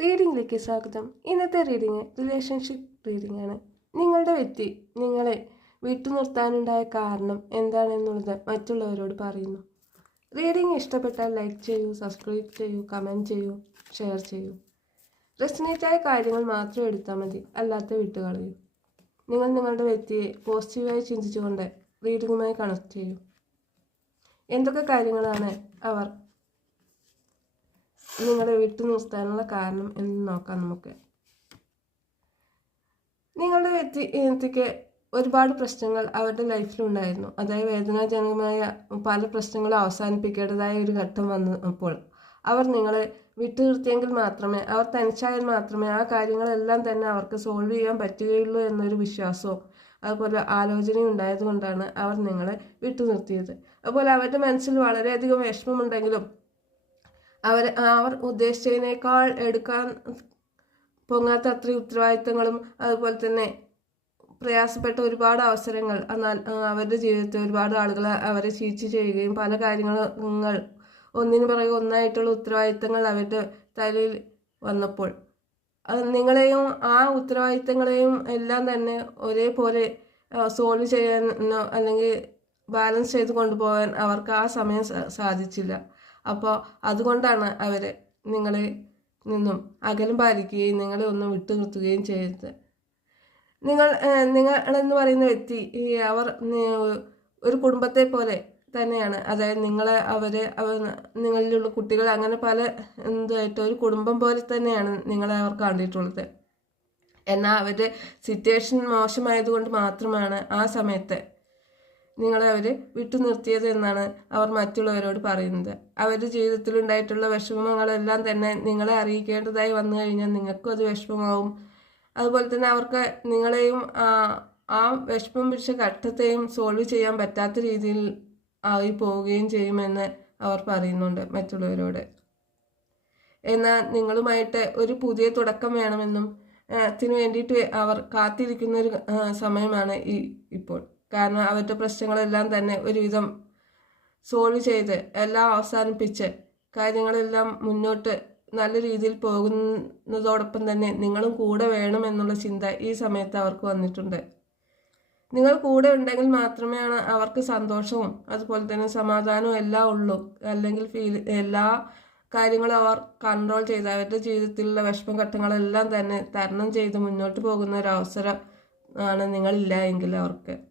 റീഡിങ്ങിലേക്ക് സ്വാഗതം. ഇന്നത്തെ reading relationship reading ആണ്. നിങ്ങളുടെ വ്യക്തി നിങ്ങളെ വിട്ടുനിർത്താനുണ്ടായ കാരണം എന്താണെന്നുള്ളത് മറ്റുള്ളവരോട് പറയുന്നു. റീഡിങ് ഇഷ്ടപ്പെട്ടാൽ ലൈക്ക് ചെയ്യൂ, സബ്സ്ക്രൈബ് ചെയ്യൂ, കമൻറ്റ് ചെയ്യൂ, ഷെയർ ചെയ്യൂ. റെസനേറ്റായ കാര്യങ്ങൾ മാത്രം എടുത്താൽ മതി, അല്ലാത്ത വിട്ടുകളയൂ. നിങ്ങൾ നിങ്ങളുടെ വ്യക്തിയെ പോസിറ്റീവായി ചിന്തിച്ചുകൊണ്ട് റീഡിങ്ങുമായി കണക്ട് ചെയ്യൂ. എന്തൊക്കെ കാര്യങ്ങളാണ് അവർ നിങ്ങളെ വിട്ടുനിർത്താനുള്ള കാരണം എന്ന് നോക്കാം നമുക്ക്. നിങ്ങളുടെ വ്യക്തിക്ക് ഒരുപാട് പ്രശ്നങ്ങൾ അവരുടെ ലൈഫിലുണ്ടായിരുന്നു. അതായത് വേദനാജനകമായ പല പ്രശ്നങ്ങളും അവസാനിപ്പിക്കേണ്ടതായ ഒരു ഘട്ടം വന്നപ്പോൾ അവർ നിങ്ങളെ വിട്ടുനിർത്തിയെങ്കിൽ മാത്രമേ, അവർ തനിച്ചായാൽ മാത്രമേ ആ കാര്യങ്ങളെല്ലാം തന്നെ അവർക്ക് സോൾവ് ചെയ്യാൻ പറ്റുകയുള്ളൂ എന്നൊരു വിശ്വാസവും അതുപോലെ ആലോചനയും ഉണ്ടായതുകൊണ്ടാണ് അവർ നിങ്ങളെ വിട്ടുനിർത്തിയത്. അതുപോലെ അവരുടെ മനസ്സിൽ വളരെയധികം വിഷമമുണ്ടെങ്കിലും അവർ ഉദ്ദേശിച്ചതിനേക്കാൾ എടുക്കാൻ പൊങ്ങാത്ത അത്രയും ഉത്തരവാദിത്തങ്ങളും അതുപോലെ തന്നെ പ്രയാസപ്പെട്ട ഒരുപാട് അവസരങ്ങൾ എന്നാൽ അവരുടെ ജീവിതത്തിൽ ഒരുപാട് ആളുകൾ അവരെ ചീറ്റ് ചെയ്യുകയും പല കാര്യങ്ങൾ ഒന്നിനു പുറകെ ഒന്നായിട്ടുള്ള ഉത്തരവാദിത്തങ്ങൾ അവരുടെ തലയിൽ വന്നപ്പോൾ നിങ്ങളെയും ആ ഉത്തരവാദിത്തങ്ങളെയും എല്ലാം തന്നെ ഒരേപോലെ സോൾവ് ചെയ്യാനോ അല്ലെങ്കിൽ ബാലൻസ് ചെയ്ത് കൊണ്ടുപോകാൻ അവർക്ക് ആ സമയം സാധിച്ചില്ല. അപ്പോൾ അതുകൊണ്ടാണ് അവർ നിങ്ങളെ നിന്നും അകലം പാലിക്കുകയും നിങ്ങളെ ഒന്നും വിട്ടു നിർത്തുകയും ചെയ്തത്. നിങ്ങളെന്ന് പറയുന്ന വ്യക്തി അവർ ഒരു കുടുംബത്തെ പോലെ തന്നെയാണ്. അതായത് നിങ്ങളിലുള്ള കുട്ടികൾ അങ്ങനെ പല എന്തായിട്ട് ഒരു കുടുംബം പോലെ തന്നെയാണ് നിങ്ങളെ അവർ കണ്ടിട്ടുള്ളത്. എന്നാൽ അവരുടെ സിറ്റുവേഷൻ മോശമായതുകൊണ്ട് മാത്രമാണ് ആ സമയത്ത് നിങ്ങളെ അവർ വിട്ടുനിർത്തിയത് എന്നാണ് അവർ മറ്റുള്ളവരോട് പറയുന്നത്. അവരുടെ ജീവിതത്തിലുണ്ടായിട്ടുള്ള വിഷമങ്ങളെല്ലാം തന്നെ നിങ്ങളെ അറിയിക്കേണ്ടതായി വന്നു കഴിഞ്ഞാൽ നിങ്ങൾക്കും അത് വിഷമമാവും. അതുപോലെ തന്നെ അവർക്ക് നിങ്ങളെയും ആ വിഷമം പിടിച്ച ഘട്ടത്തെയും സോൾവ് ചെയ്യാൻ പറ്റാത്ത രീതിയിൽ ആയി പോവുകയും ചെയ്യുമെന്ന് അവർ പറയുന്നുണ്ട് മറ്റുള്ളവരോട്. എന്നാൽ നിങ്ങളുമായിട്ട് ഒരു പുതിയ തുടക്കം വേണമെന്നും അതിനു വേണ്ടിയിട്ട് അവർ കാത്തിരിക്കുന്ന ഒരു സമയമാണ് ഇപ്പോൾ. കാരണം അവരുടെ പ്രശ്നങ്ങളെല്ലാം തന്നെ ഒരുവിധം സോൾവ് ചെയ്ത് എല്ലാം അവസാനിപ്പിച്ച് കാര്യങ്ങളെല്ലാം മുന്നോട്ട് നല്ല രീതിയിൽ പോകുന്നതോടൊപ്പം തന്നെ നിങ്ങളും കൂടെ വേണമെന്നുള്ള ചിന്ത ഈ സമയത്ത് അവർക്ക് വന്നിട്ടുണ്ട്. നിങ്ങൾ കൂടെ ഉണ്ടെങ്കിൽ മാത്രമേ അവർക്ക് സന്തോഷവും അതുപോലെ തന്നെ സമാധാനവും എല്ലാം ഉള്ളൂ. അല്ലെങ്കിൽ എല്ലാ കാര്യങ്ങളും അവർ കൺട്രോൾ ചെയ്ത് അവരുടെ ജീവിതത്തിലുള്ള വിഷമഘട്ടങ്ങളെല്ലാം തന്നെ തരണം ചെയ്ത് മുന്നോട്ട് പോകുന്ന ഒരു അവസരം ആണ് നിങ്ങളില്ല എങ്കിൽ അവർക്ക്.